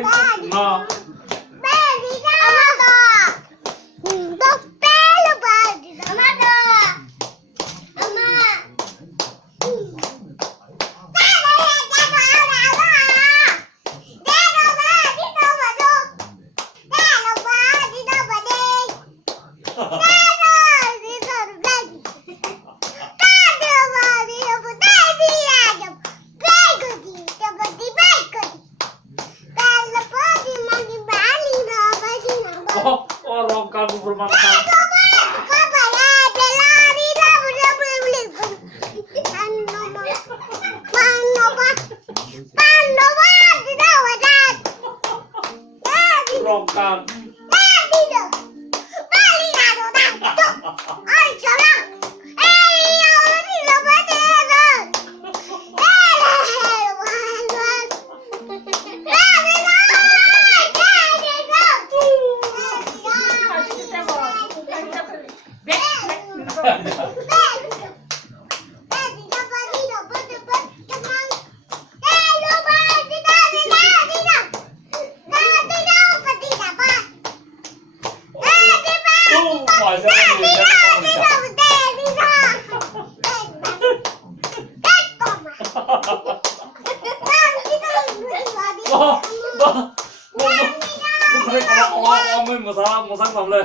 sorry. No. Orang kamu bermanfaat. Rongkang. Một sản phẩm lên.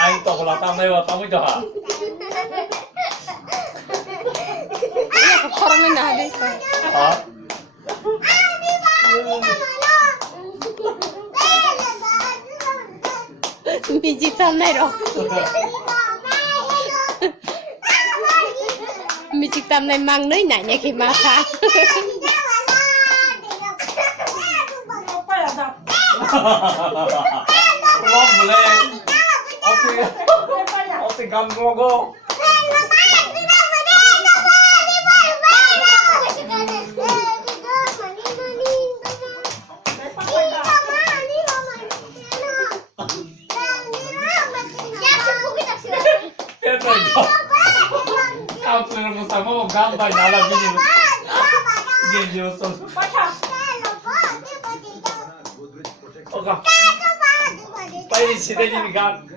Anh tổng là tao đây mà tao mới cho hả? Orang na deh. Hả? Biji tam này rồi. Biji tam này mang nơi này nhỉ khi mà sang. Lom lên. Oke gam logo. Kau sudah bersama gambar dalam ini. Dia jual. Oke. Baik, sini ni kan.